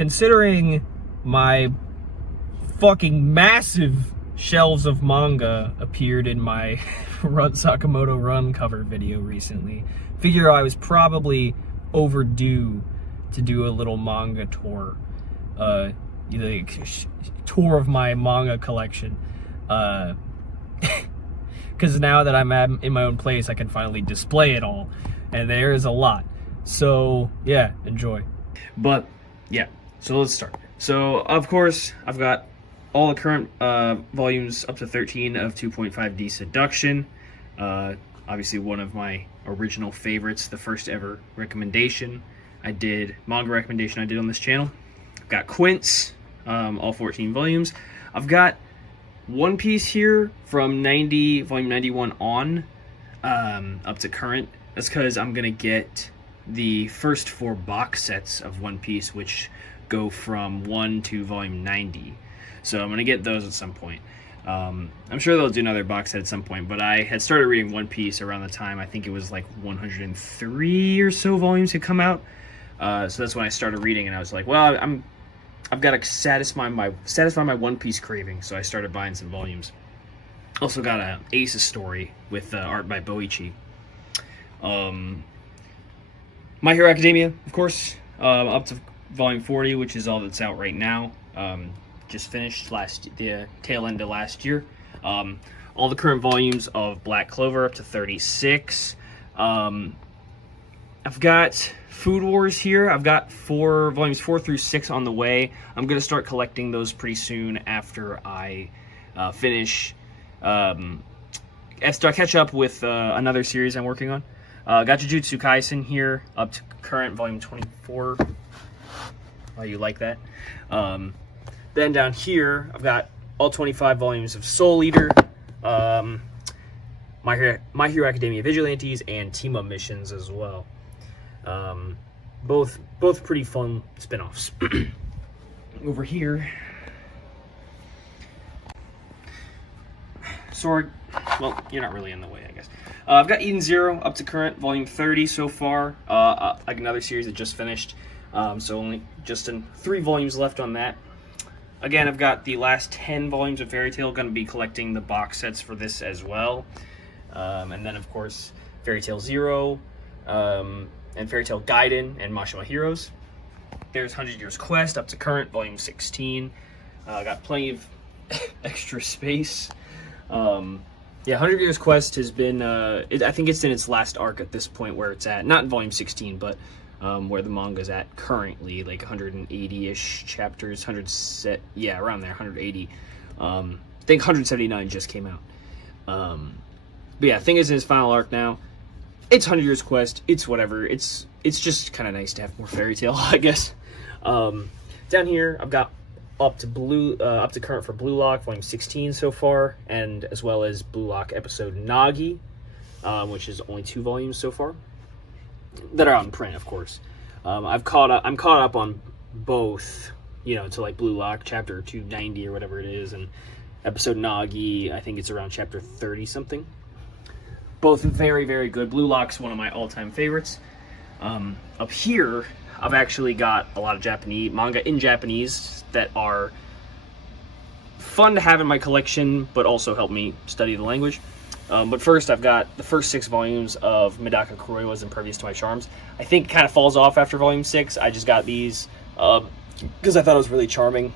considering my fucking massive shelves of manga appeared in my Run Sakamoto Run cover video recently, figure I was probably overdue to do a little manga tour. Tour of my manga collection. Because now that I'm in my own place, I can finally display it all. And there is a lot. So, yeah, enjoy. But, yeah, so let's start. So, of course, I've got all the current volumes up to 13 of 2.5D Seduction. Obviously, one of my original favorites, the first ever recommendation manga recommendation I did on this channel. I've got Quince, all 14 volumes. I've got One Piece here from volume 91 on, up to current. That's because I'm going to get the first 4 box sets of One Piece, which go from 1 to volume 90. So I'm going to get those at some point. I'm sure they'll do another box set at some point, but I had started reading One Piece around the time, I think it was like 103 or so volumes had come out. So that's when I started reading, and I was like, well, I've got to satisfy my One Piece craving, so I started buying some volumes. Also got a Aces story with art by Boichi. My Hero Academia, of course, up to volume 40, which is all that's out right now. Just finished the tail end of last year. All the current volumes of Black Clover up to 36. I've got Food Wars here. I've got volumes 4 through 6 on the way. I'm going to start collecting those pretty soon after I finish. After I catch up with another series I'm working on. Got Jujutsu Kaisen here, up to current volume 24. Oh, you like that? Then down here, I've got all 25 volumes of Soul Eater, My Hero Academia Vigilantes, and Team Up Missions as well. Both pretty fun spin-offs. Over here, Sword. Well, you're not really in the way, I guess. I've got Eden Zero up to current, volume 30 so far. Like another series that just finished. So only just 3 volumes left on that. Again, I've got the last 10 volumes of Fairy Tail. Going to be collecting the box sets for this as well. And then, of course, Fairy Tail Zero, and Fairy Tail Gaiden, and Mashima Heroes. There's 100 Years Quest up to current, volume 16. Got plenty of extra space. Yeah, 100 Years Quest has been, I think it's in its last arc at this point where it's at. Not in volume 16, but where the manga's at currently, like 180-ish chapters, around there, 180. I think 179 just came out. But yeah, I think it's in its final arc now. It's 100 Years Quest. It's whatever. It's just kind of nice to have more Fairy Tail, I guess. Down here, I've got up to current for Blue Lock, volume 16 so far, and as well as Blue Lock episode Nagi, which is only 2 volumes so far that are out in print, of course. I'm caught up on both, to like Blue Lock chapter 290 or whatever it is, and episode Nagi, I think it's around chapter 30 something. Both very, very good. Blue Lock's one of my all-time favorites. Up here, I've actually got a lot of Japanese manga in Japanese that are fun to have in my collection, but also help me study the language. But first, I've got the first 6 volumes of Medaka Kuroiwa's Impervious to My Charms. I think it kind of falls off after volume 6. I just got these because I thought it was really charming,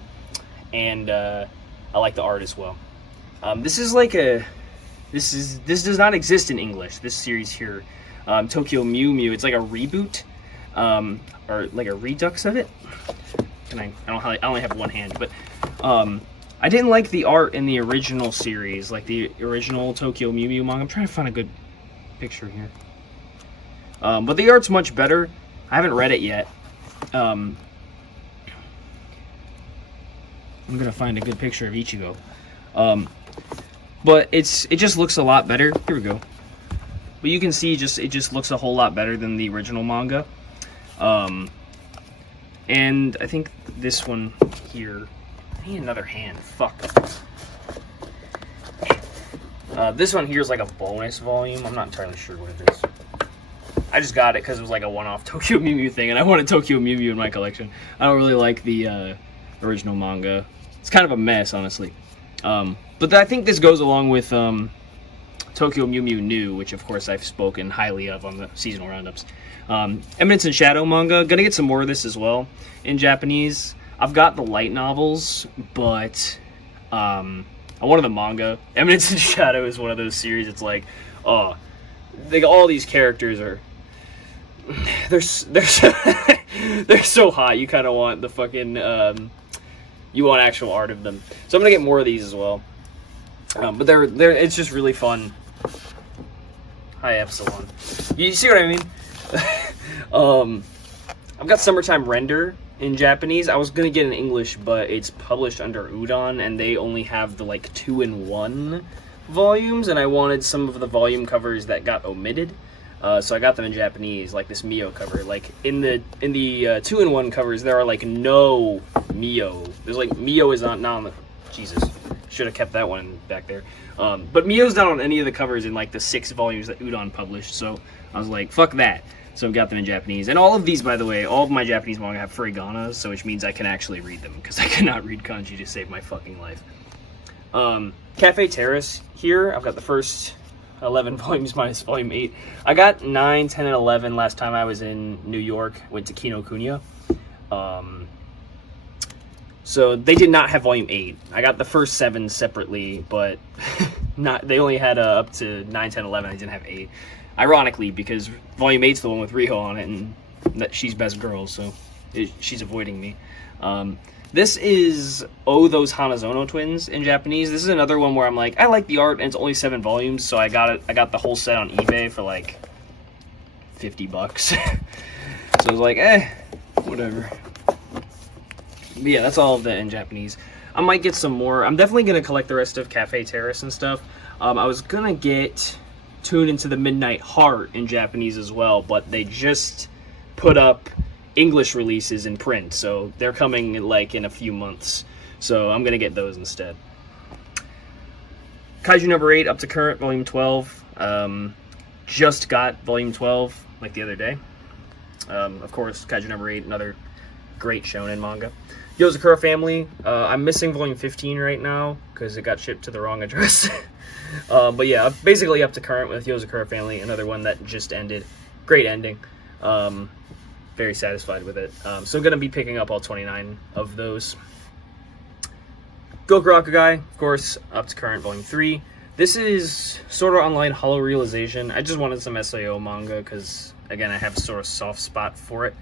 and I like the art as well. This does not exist in English, this series here. Tokyo Mew Mew, it's like a reboot, or like a redux of it. I only have one hand, but I didn't like the art in the original series, like the original Tokyo Mew Mew manga. I'm trying to find a good picture here. But the art's much better. I haven't read it yet. I'm gonna find a good picture of Ichigo. But it just looks a lot better. Here we go. But you can see it just looks a whole lot better than the original manga. And I think this one here, I need another hand, fuck. This one here is like a bonus volume. I'm not entirely sure what it is. I just got it because it was like a one-off Tokyo Mew Mew thing, and I wanted Tokyo Mew Mew in my collection. I don't really like the original manga. It's kind of a mess, honestly. But I think this goes along with Tokyo Mew Mew New, which of course I've spoken highly of on the seasonal roundups. Eminence and Shadow manga, gonna get some more of this as well in Japanese. I've got the light novels, but I wanted the manga. Eminence and Shadow is one of those series. It's like, oh, all these characters are they're so hot. You kind of want the fucking you want actual art of them. So I'm gonna get more of these as well. But they're it's just really fun. Hi Epsilon. You see what I mean? I've got Summertime Render in Japanese. I was gonna get in English, but it's published under Udon, and they only have the like 2-in-1 volumes, and I wanted some of the volume covers that got omitted. So I got them in Japanese, like this Mio cover. Like in the 2-in-1 covers, there are like no Mio. There's like Mio is not on the. Jesus, should have kept that one back there. But Mio's not on any of the covers in like the 6 volumes that Udon published. So I was like, fuck that. So I got them in Japanese. And all of these, by the way, all of my Japanese manga have furigana, so which means I can actually read them, because I cannot read kanji to save my fucking life. Cafe Terrace here, I've got the first 11 volumes minus volume 8. I got 9, 10, and 11 last time I was in New York, went to Kinokuniya. So they did not have volume 8. I got the first 7 separately, but they only had up to 9, 10, 11. I didn't have 8. Ironically, because volume 8's the one with Riho on it, and that she's best girl, so she's avoiding me. This is Oh Those Hanazono Twins in Japanese. This is another one where I'm like, I like the art, and it's only 7 volumes, so I got it. I got the whole set on eBay for like $50. So I was like, whatever. But yeah, that's all of that in Japanese. I might get some more. I'm definitely gonna collect the rest of Cafe Terrace and stuff. I was gonna get Tune Into the Midnight Heart in Japanese as well, but they just put up English releases in print, so they're coming like in a few months, so I'm gonna get those instead. Kaiju number 8 up to current, volume 12. Just got volume 12 like the other day. Of course, Kaiju number 8, another great shonen manga. Yozakura Family, I'm missing volume 15 right now because it got shipped to the wrong address. But yeah, basically up to current with Yozakura Family, another one that just ended. Great ending. Very satisfied with it. So I'm going to be picking up all 29 of those. Goku Rakugai, of course, up to current, volume 3. This is Sword Art Online Hollow Realization. I just wanted some SAO manga because, again, I have a sort of soft spot for it.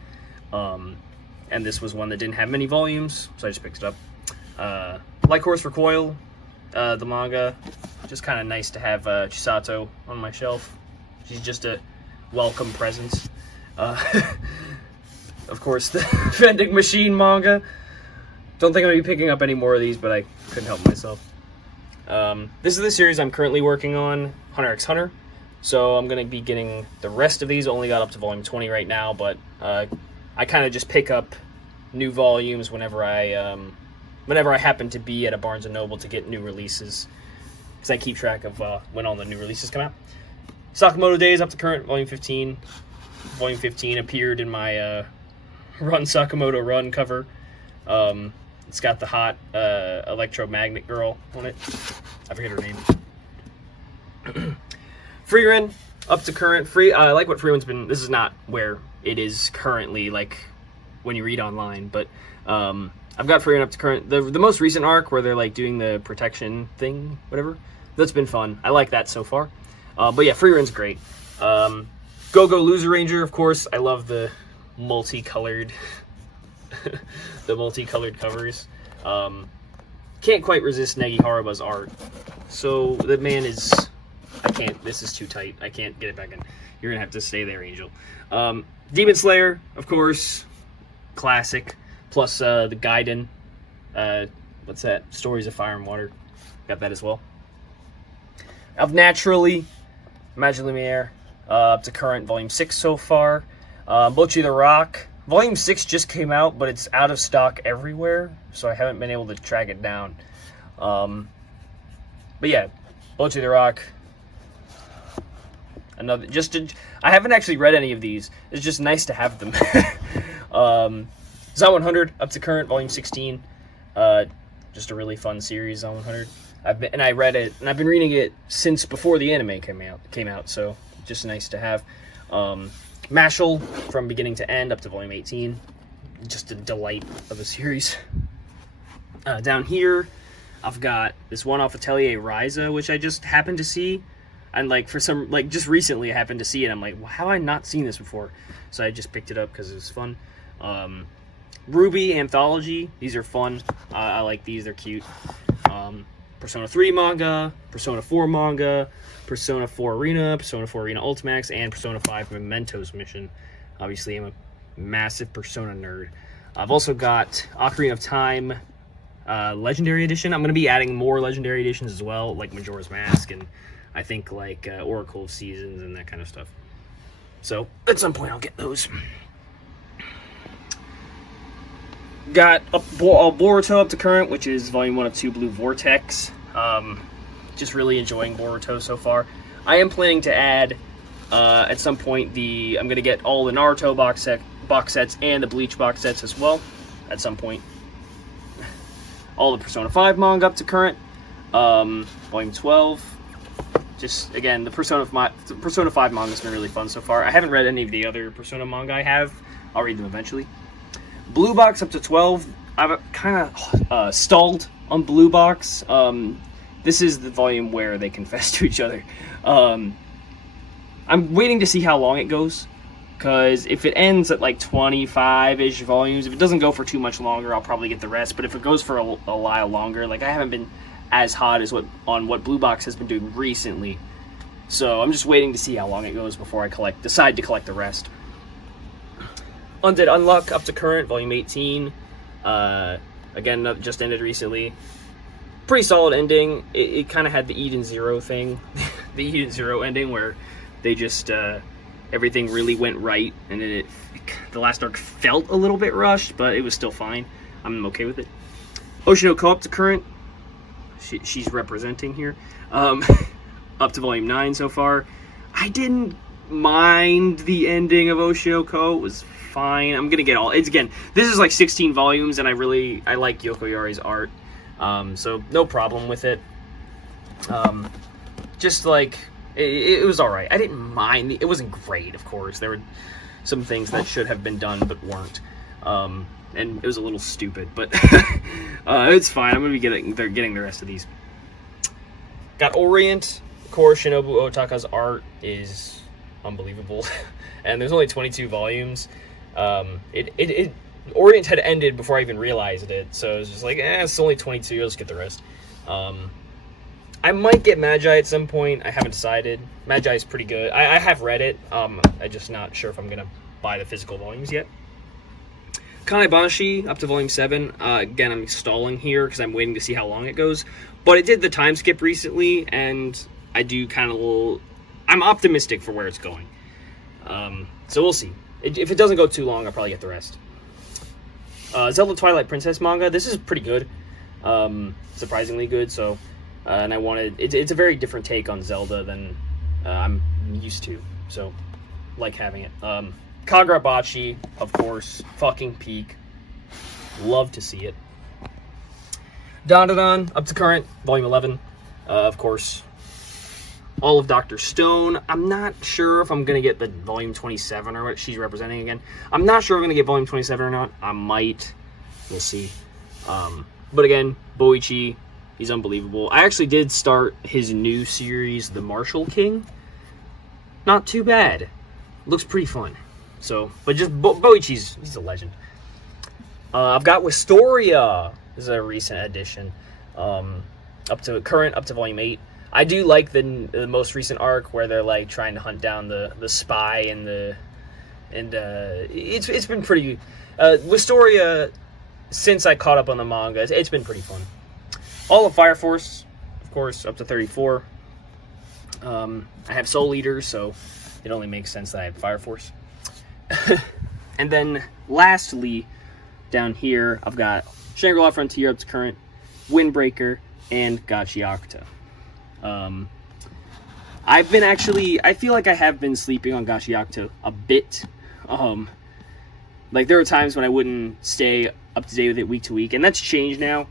And this was one that didn't have many volumes, so I just picked it up. Like Horse Recoil, the manga. Just kind of nice to have Chisato on my shelf. She's just a welcome presence. Of course, the Vending Machine manga. Don't think I'm going to be picking up any more of these, but I couldn't help myself. This is the series I'm currently working on, Hunter x Hunter. So I'm going to be getting the rest of these. Only got up to volume 20 right now, but I kind of just pick up new volumes whenever I happen to be at a Barnes & Noble to get new releases, because I keep track of when all the new releases come out. Sakamoto Days up to current, volume 15. Volume 15 appeared in my Run Sakamoto Run cover. It's got the hot electromagnet girl on it. I forget her name. Freerin up to current. I like what Freerin's been. This is not where it is currently, like when you read online, but I've got Freerin up to current. The most recent arc where they're like doing the protection thing, whatever. That's been fun. I like that so far. But yeah, Freerin's great. Go-Go Loser Ranger, of course. I love the multicolored covers. Can't quite resist Negi Haraba's art. So the man is, I can't, this is too tight. I can't get it back in. You're gonna have to stay there, Angel. Demon Slayer, of course, classic. Plus the Gaiden, what's that? Stories of Fire and Water. Got that as well. Of Naturally, Magic Lumiere, up to current, volume 6 so far. Bocchi the Rock, volume 6 just came out, but it's out of stock everywhere, so I haven't been able to track it down. But yeah, Bocchi the Rock, I haven't actually read any of these. It's just nice to have them. Zon 100 up to current, volume 16. Just a really fun series, Zon 100. I read it, and I've been reading it since before the anime came out. So just nice to have. Mashal from beginning to end up to volume 18. Just a delight of a series. Down here, I've got this one off Atelier Ryza, which I just happened to see. And just recently I happened to see it. I'm like, well, how have I not seen this before? So I just picked it up because it was fun. Ruby Anthology. These are fun. I like these. They're cute. Persona 3 manga, Persona 4 manga, Persona 4 Arena, Persona 4 Arena Ultimax, and Persona 5 Mementos Mission. Obviously, I'm a massive Persona nerd. I've also got Ocarina of Time Legendary Edition. I'm going to be adding more Legendary Editions as well, like Majora's Mask, and I think like Oracle of Seasons and that kind of stuff. So, at some point, I'll get those. Got Boruto up to current, which is volume 1 of 2 Blue Vortex. Just really enjoying Boruto so far. I am planning to add at some point I'm going to get all the Naruto box sets and the Bleach box sets as well at some point. All the Persona 5 manga up to current, volume 12. Just again, the Persona 5 manga's been really fun so far. I haven't read any of the other Persona manga I have. I'll read them eventually. Blue Box up to 12. I've kind of stalled on Blue Box. This is the volume where they confess to each other. I'm waiting to see how long it goes, because if it ends at like 25-ish volumes, if it doesn't go for too much longer, I'll probably get the rest. But if it goes for a while longer, like I haven't been as hot as what Blue Box has been doing recently. So I'm just waiting to see how long it goes before I decide to collect the rest. Undead Unluck up to current, volume 18. Again, just ended recently. Pretty solid ending. It kind of had the Eden Zero thing. The Eden Zero ending where they just, everything really went right. And then the last arc felt a little bit rushed, but it was still fine. I'm okay with it. Oshinoko up to current. She's representing here. Up to volume 9 so far. I didn't mind the ending of Oshinoko. It was fine. I'm gonna get this is like 16 volumes, and I like Yoko Yari's art, so no problem with it. Just like it was all right. I didn't mind. It wasn't great, of course. There were some things that should have been done but weren't, and it was a little stupid, but it's fine. I'm gonna be getting the rest of these. Got Orient. Of course, Shinobu Otaka's art is unbelievable, and there's only 22 volumes. Orient had ended before I even realized it, so it was just like, it's only 22, let's get the rest. I might get Magi at some point. I haven't decided. Magi is pretty good. I have read it. I'm just not sure if I'm gonna buy the physical volumes yet. Kanebanashi up to volume 7. Again, I'm stalling here because I'm waiting to see how long it goes. But it did the time skip recently, and I do I'm optimistic for where it's going. So we'll see. If it doesn't go too long, I'll probably get the rest. Zelda Twilight Princess manga. This is pretty good. Surprisingly good. So, and I wanted... It's a very different take on Zelda than I'm used to. So, like having it. Kagurabachi, of course. Fucking peak. Love to see it. Dandadan, up to current. Volume 11. Of course. All of Dr. Stone. I'm not sure if I'm going to get the volume 27 or what she's representing again. I'm not sure I'm going to get volume 27 or not. I might. We'll see. But again, Boichi, he's unbelievable. I actually did start his new series, The Martial King. Not too bad. Looks pretty fun. So, but just Boichi's, he's a legend. I've got Wistoria. This is a recent edition. Up to volume 8. I do like the most recent arc where they're like trying to hunt down the spy and it's been pretty. Wistoria, since I caught up on the manga, it's been pretty fun. All of Fire Force, of course, up to 34. I have Soul Eater, so it only makes sense that I have Fire Force. And then lastly, down here, I've got Shangri-La Frontier up to current, Windbreaker, and Gachiakta. I feel like I have been sleeping on Gachiakuto a bit. Like, there were times when I wouldn't stay up to date with it week to week, and that's changed now.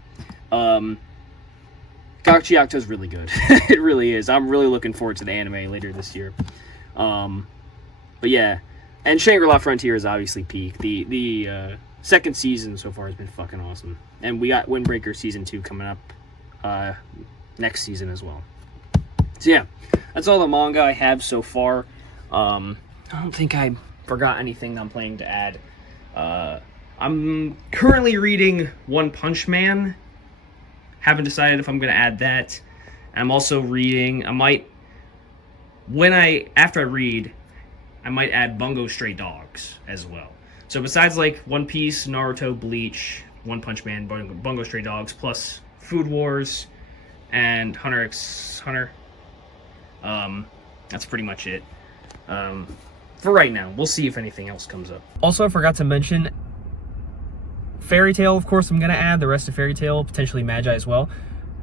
Gachiakuto is really good. It really is. I'm really looking forward to the anime later this year. But yeah, and Shangri-La Frontier is obviously peak. The second season so far has been fucking awesome, and we got Windbreaker season 2 coming up next season as well. So yeah, that's all the manga I have so far. I don't think I forgot anything I'm planning to add. I'm currently reading One Punch Man. Haven't decided if I'm going to add that. I'm also reading, after I read, I might add Bungo Stray Dogs as well. So besides like One Piece, Naruto, Bleach, One Punch Man, Bungo Stray Dogs, plus Food Wars, and Hunter x Hunter, that's pretty much it. For right now, we'll see if anything else comes up. Also, I forgot to mention Fairy Tail, of course, I'm going to add the rest of Fairy Tail, potentially Magi as well.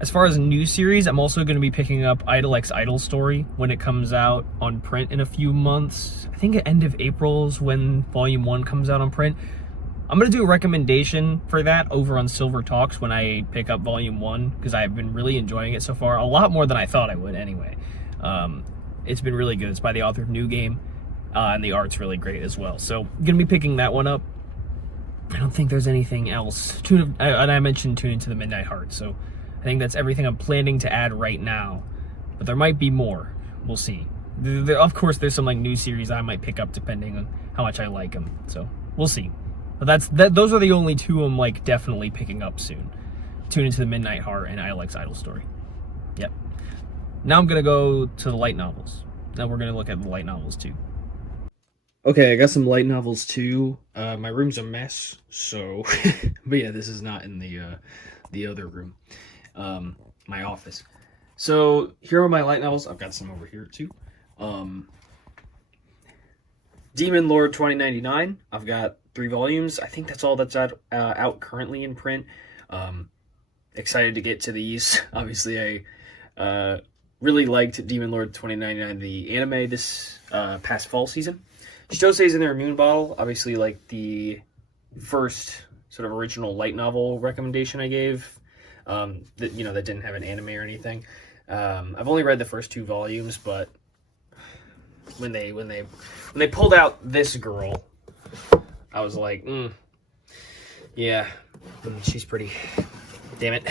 As far as a new series, I'm also going to be picking up Idol X Idol Story when it comes out on print in a few months. I think at end of April is when Volume 1 comes out on print. I'm going to do a recommendation for that over on Silver Talks when I pick up Volume 1, because I've been really enjoying it so far. A lot more than I thought I would anyway. It's been really good. It's by the author of New Game, and the art's really great as well. So I'm going to be picking that one up. I don't think there's anything else. And I mentioned Tune Into the Midnight Heart, so I think that's everything I'm planning to add right now. But there might be more. We'll see. Of course, there's some like new series I might pick up depending on how much I like them. So we'll see. But those are the only two I'm like definitely picking up soon. Tune Into the Midnight Heart and Idol X Idol Story. Yep. Now I'm gonna go to the light novels. Now we're gonna look at the light novels too. Okay, I got some light novels too. My room's a mess, so but yeah, this is not in the other room, my office. So here are my light novels. I've got some over here too. Demon Lord 2099. I've got 3 volumes. I think that's all that's out currently in print. Excited to get to these. Obviously, I really liked Demon Lord 2099, the anime, this past fall season. Chitosei's in their Moon Bottle, obviously like the first sort of original light novel recommendation I gave, that didn't have an anime or anything. I've only read the first 2 volumes, but when they pulled out this girl, I was like, yeah, she's pretty, damn it.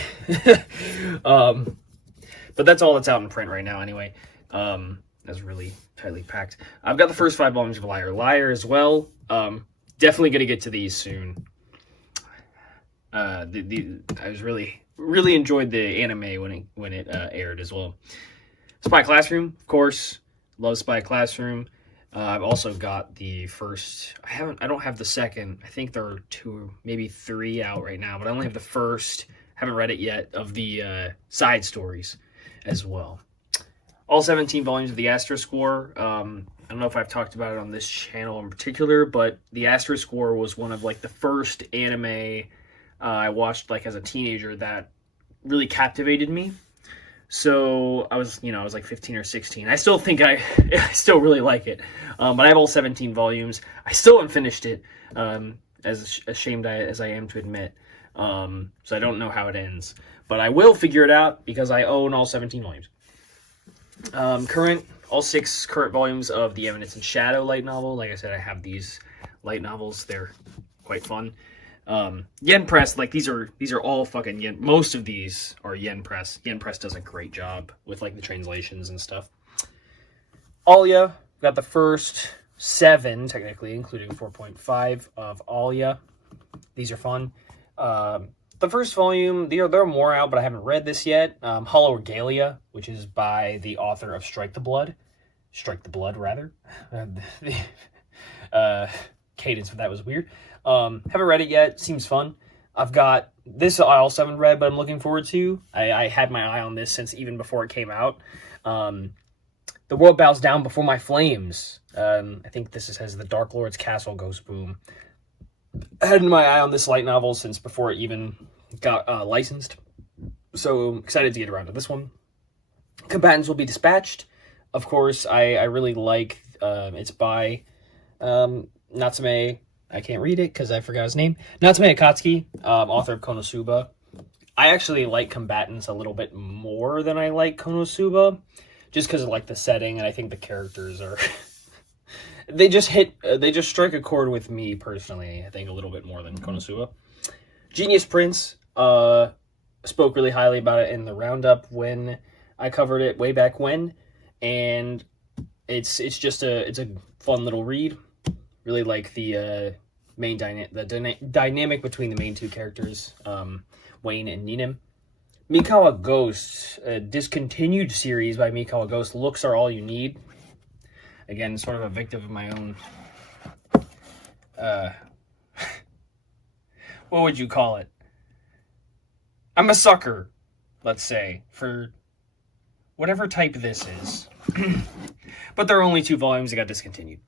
But that's all that's out in print right now anyway. That's really tightly packed. I've got the first 5 volumes of Liar Liar as well. Definitely going to get to these soon. I was really enjoyed the anime when it aired as well. Spy Classroom, of course. Love Spy Classroom. I've also got the first. I don't have the second. I think there are 2, maybe 3 out right now, but I only have the first. Haven't read it yet, of the side stories as well. All 17 volumes of the Asterisk War. I don't know if I've talked about it on this channel in particular, but the Asterisk War was one of like the first anime I watched like as a teenager that really captivated me. So I was like 15 or 16. I still think I still really like it. But I have all 17 volumes. I still haven't finished it, as ashamed as I am to admit. So I don't know how it ends. But I will figure it out because I own all 17 volumes. All 6 current volumes of the Eminence and Shadow light novel. Like I said, I have these light novels. They're quite fun. Yen Press, like these are all fucking Yen. Most of these are Yen Press. Yen Press does a great job with like the translations and stuff. Alia, got the first 7 technically, including 4.5 of Alia. These are fun. The first volume, there are more out, but I haven't read this yet. Hollow Regalia, which is by the author of Strike the Blood, rather. Cadence for that was weird. Haven't read it yet. Seems fun. I've got this. I also haven't read, but I'm looking forward to. I had my eye on this since even before it came out. The World Bows Down Before My Flames. I think this has the Dark Lord's Castle Ghost Boom. I had my eye on this light novel since before it even got licensed. So excited to get around to this one. Combatants Will Be Dispatched. Of course, I really like, it's by Natsume, I can't read it because I forgot his name, Natsume Akatsuki, author of Konosuba. I actually like Combatants a little bit more than I like Konosuba, just because of like the setting, and I think the characters are... they just strike a chord with me personally, I think, a little bit more than Konosuba. Genius Prince, spoke really highly about it in the roundup when I covered it way back when, and it's a fun little read. Really like the dynamic between the main two characters, Wayne and Ninem. Mikawa Ghost, a discontinued series by Mikawa Ghost. Looks are all you need. Again, sort of a victim of my own, what would you call it? I'm a sucker, let's say, for whatever type this is. But there are only 2 volumes that got discontinued.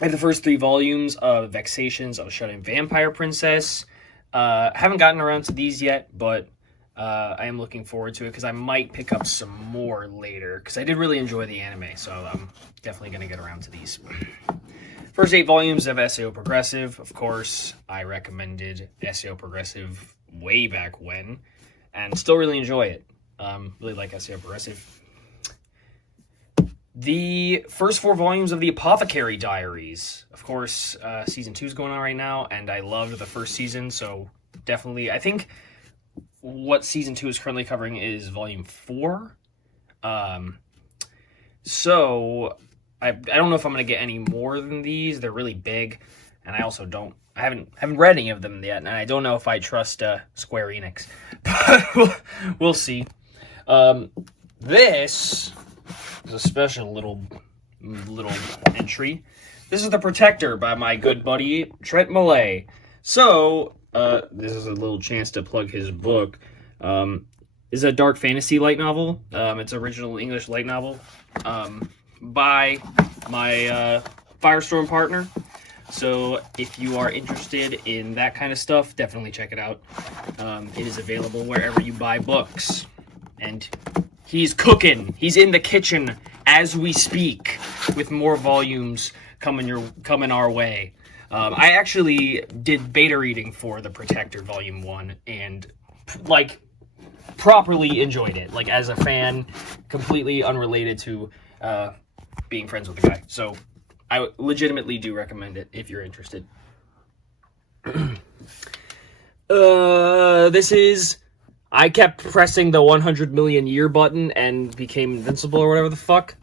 I have the first 3 volumes of Vexations of a Shut-In Vampire Princess. Haven't gotten around to these yet, but I am looking forward to it because I might pick up some more later because I did really enjoy the anime, so I'm definitely going to get around to these. First 8 volumes of SAO Progressive. Of course, I recommended SAO Progressive way back when, and still really enjoy it. Really like SAO Progressive. The first 4 volumes of the Apothecary Diaries. Of course, season 2 is going on right now, and I loved the first season, so definitely, I think what season 2 is currently covering is volume 4. So I don't know if I'm going to get any more than these. They're really big, and I also haven't read any of them yet, and I don't know if I trust Square Enix. But we'll see. This is a special little entry. This is The Protector by my good buddy Trent Millay. So, this is a little chance to plug his book. It's a dark fantasy light novel. It's an original English light novel by my Firestorm partner. So if you are interested in that kind of stuff, definitely check it out. It is available wherever you buy books. And he's cooking. He's in the kitchen as we speak with more volumes coming our way. I actually did beta reading for The Protector Volume 1 and, like, properly enjoyed it. Like, as a fan, completely unrelated to being friends with the guy. So, I legitimately do recommend it if you're interested. I kept pressing the 100 million year button and became invincible or whatever the fuck.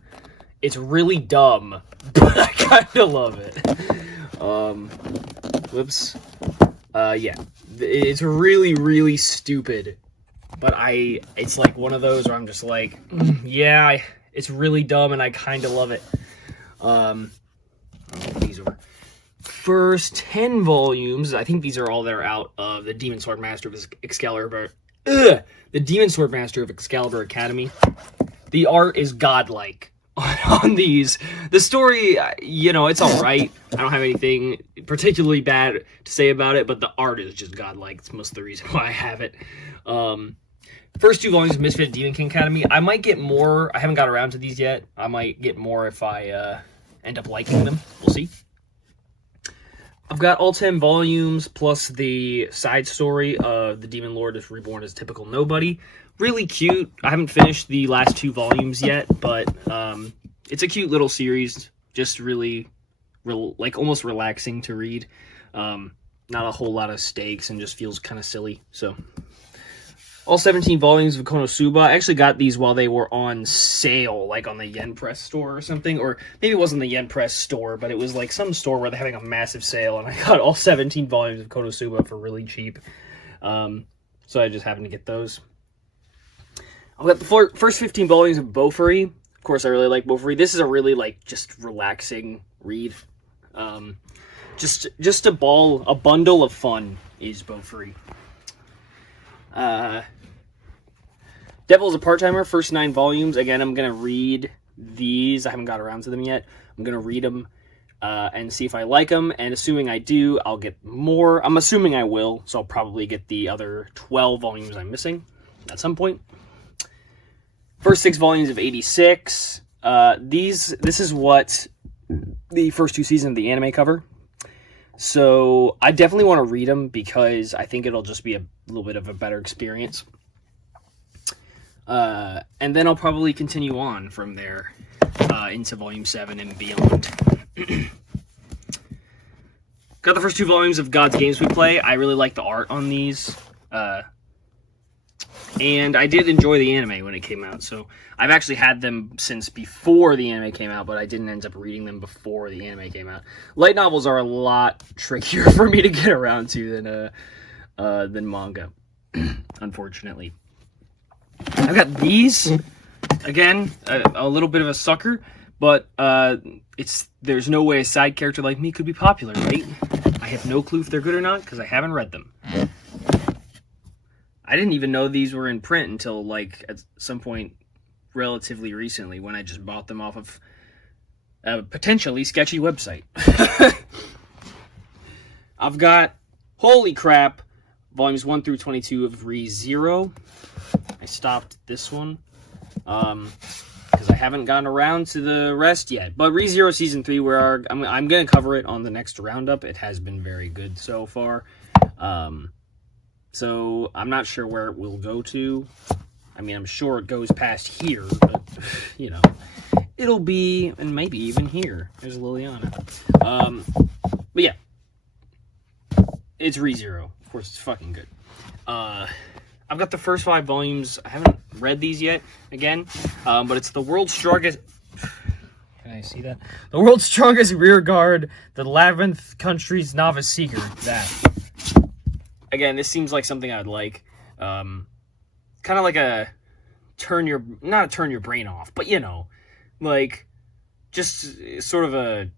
It's really dumb, but I kind of love it. Whoops. Yeah. It's really, really stupid. But it's like one of those where I'm just like, yeah, it's really dumb and I kind of love it. These are first 10 volumes. I think these are all that are out of the Demon Sword Master of Excalibur. The Demon Sword Master of Excalibur Academy. The art is godlike on these. The story, it's alright. I don't have anything particularly bad to say about it, but the art is just godlike. It's most of the reason why I have it. First 2 volumes of Misfit Demon King Academy. I might get more. I haven't got around to these yet. I might get more if I end up liking them. We'll see. I've got all 10 volumes, plus the side story of the Demon Lord is reborn as typical nobody. Really cute. I haven't finished the last 2 volumes yet, but it's a cute little series. Just really, almost relaxing to read. Not a whole lot of stakes and just feels kind of silly. So, all 17 volumes of Konosuba. I actually got these while they were on sale, like on the Yen Press store or something. Or maybe it wasn't the Yen Press store, but it was like some store where they're having a massive sale. And I got all 17 volumes of Konosuba for really cheap. So I just happened to get those. I've got the first 15 volumes of Bofuri. Of course, I really like Bofuri. This is a really, just relaxing read. Just a bundle of fun is Bofuri. Devil's a Part-Timer, first 9 volumes. Again, I'm going to read these. I haven't got around to them yet. I'm going to read them and see if I like them. And assuming I do, I'll get more. I'm assuming I will, so I'll probably get the other 12 volumes I'm missing at some point. First 6 volumes of 86. This is what the first 2 seasons of the anime cover. So I definitely want to read them because I think it'll just be a little bit of a better experience. And then I'll probably continue on from there into volume 7 and beyond. Got the first 2 volumes of God's Games We Play. I really like the art on these. And I did enjoy the anime when it came out. So I've actually had them since before the anime came out, but I didn't end up reading them before the anime came out. Light novels are a lot trickier for me to get around to than manga, unfortunately. I've got these. Again, a little bit of a sucker, but there's no way a side character like me could be popular, right? I have no clue if they're good or not because I haven't read them. I didn't even know these were in print until like at some point relatively recently when I just bought them off of a potentially sketchy website. I've got, holy crap, volumes 1 through 22 of ReZero. I stopped this one because I haven't gotten around to the rest yet. But ReZero Season 3, where I'm going to cover it on the next roundup. It has been very good so far. So I'm not sure where it will go to. I mean, I'm sure it goes past here, but, you know, it'll be, and maybe even here. There's Liliana. But yeah, it's ReZero. Of course, it's fucking good. I've got the first 5 volumes. I haven't read these yet, again, but it's the world's strongest... Can I see that? The world's strongest rear guard, the 11th country's novice seeker. That. Again, this seems like something I'd like. Kind of like a not turn your brain off, but you know, like just sort of a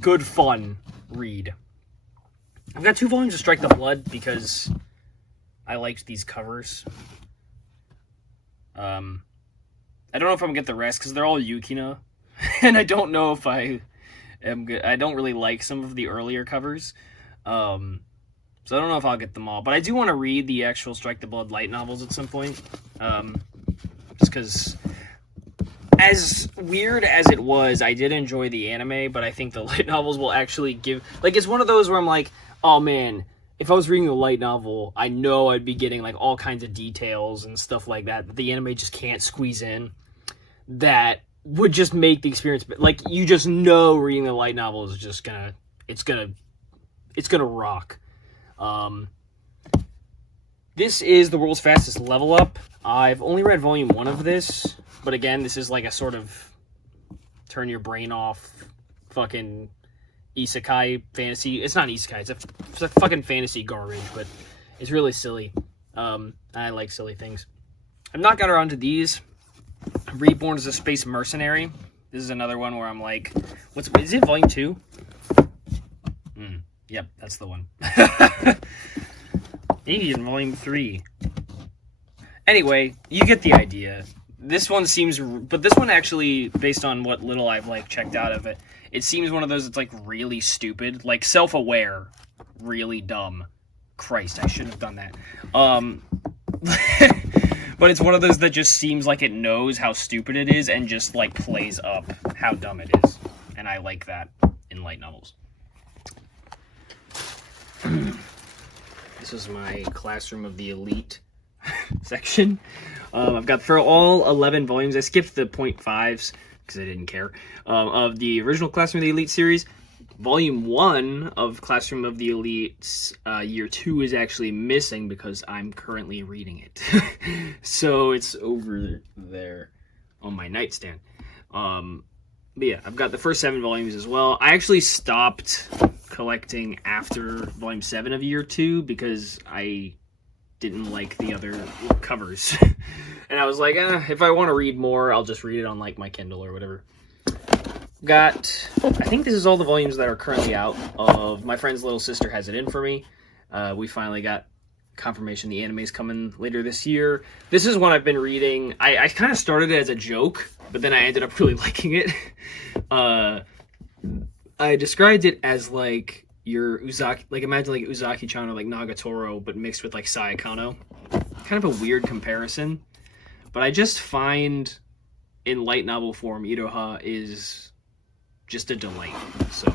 good fun read. I've got 2 volumes of Strike the Blood because I liked these covers. I don't know if I'm gonna get the rest because they're all Yukina, and I don't know if I am good. I don't really like some of the earlier covers. So I don't know if I'll get them all, but I do want to read the actual Strike the Blood light novels at some point. Just because, as weird as it was, I did enjoy the anime, but I think the light novels will actually give... Like, it's one of those where I'm like, oh man, if I was reading a light novel, I know I'd be getting like all kinds of details and stuff like that the anime just can't squeeze in. That would just make the experience... Like, you just know reading the light novel is just gonna... It's gonna rock. This is the world's fastest level up. I've only read volume 1 of this, but again, this is like a sort of turn your brain off fucking isekai fantasy. It's not isekai, it's a fucking fantasy garbage, but it's really silly. I like silly things. I've not got around to these. Reborn as a Space Mercenary. This is another one where I'm like, is it volume 2? Yep, that's the one. Maybe in volume 3. Anyway, you get the idea. This one seems, but this one actually, based on what little I've like checked out of it, it seems one of those that's like really stupid, like self-aware, really dumb. Christ, I shouldn't have done that. But it's one of those that just seems like it knows how stupid it is and just like plays up how dumb it is. And I like that in light novels. This is my Classroom of the Elite section. I've got for all 11 volumes. I skipped the 0.5s because I didn't care. Of the original Classroom of the Elite series. Volume 1 of Classroom of the Elite Year 2 is actually missing because I'm currently reading it. So it's over there on my nightstand. But yeah, I've got the first 7 volumes as well. I actually stopped collecting after volume 7 of Year 2 because I didn't like the other covers. And I was like, if I want to read more, I'll just read it on like my Kindle or whatever. I think this is all the volumes that are currently out of My Friend's Little Sister Has It In For Me. We finally got confirmation the anime's coming later this year. This is one I've been reading. I kind of started it as a joke, but then I ended up really liking it. I described it as like your Uzaki, like imagine like Uzaki-chan or like Nagatoro, but mixed with like Sayakano. Kind of a weird comparison. but I just find in light novel form, Iroha is just a delight. So,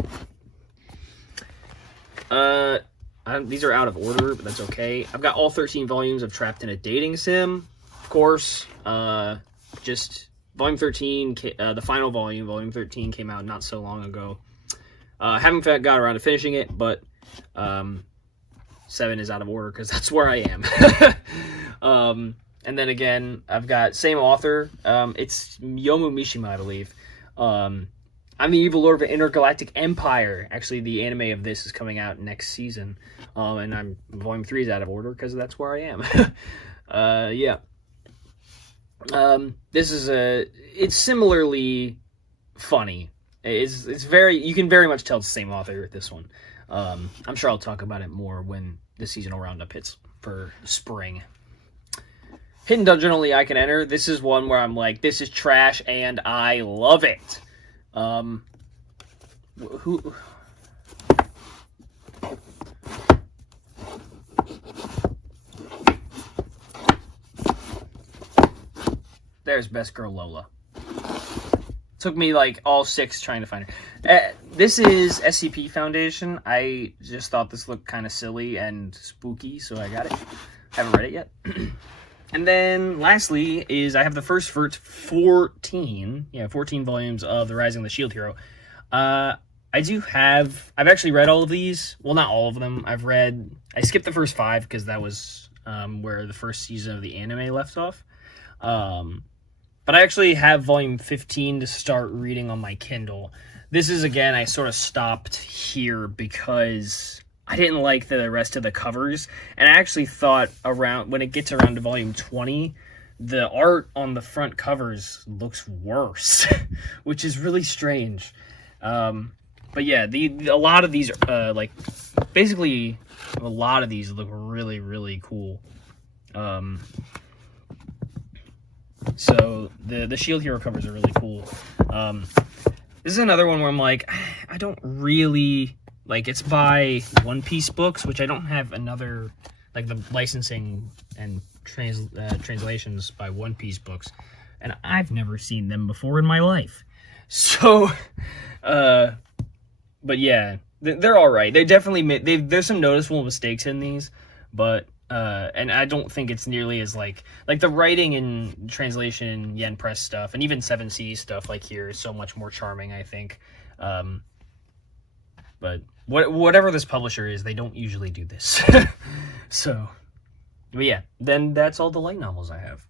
these are out of order, but that's okay. I've got all 13 volumes of Trapped in a Dating Sim, of course. Just volume 13, the final volume, volume 13, came out not so long ago. Haven't got around to finishing it, but 7 is out of order because that's where I am. And then again, I've got same author. It's Yomu Mishima, I believe. I'm the Evil Lord of an Intergalactic Empire. Actually, the anime of this is coming out next season. And volume 3 is out of order because that's where I am. Yeah. This is it's similarly funny. It's very, you can very much tell it's the same author, this one. I'm sure I'll talk about it more when the seasonal roundup hits for spring. Hidden Dungeon Only I Can Enter. This is one where I'm like, this is trash and I love it. There's Best Girl Lola. Took me like all 6 trying to find her. This is SCP Foundation. I just thought this looked kind of silly and spooky, so I got it. Haven't read it yet. And then lastly is I have the first 14 volumes of The Rising of the Shield Hero. I've actually read all of these. Well, not all of them. I skipped the first 5 because that was where the first season of the anime left off. But I actually have volume 15 to start reading on my Kindle. This is, again, I sort of stopped here because I didn't like the rest of the covers. And I actually thought when it gets around to volume 20, the art on the front covers looks worse, which is really strange. But yeah, a lot of these, basically a lot of these look really, really cool. So the Shield Hero covers are really cool. This is another one where I'm like, I don't really like. It's by One Piece Books, which I don't have another, like the licensing and translations by One Piece Books, and I've never seen them before in my life. So, but yeah, they're all right. They definitely there's some noticeable mistakes in these, but. And I don't think it's nearly as like the writing and translation and Yen Press stuff, and even 7C stuff like here is so much more charming, I think. But whatever this publisher is, they don't usually do this. So, but yeah, then that's all the light novels I have.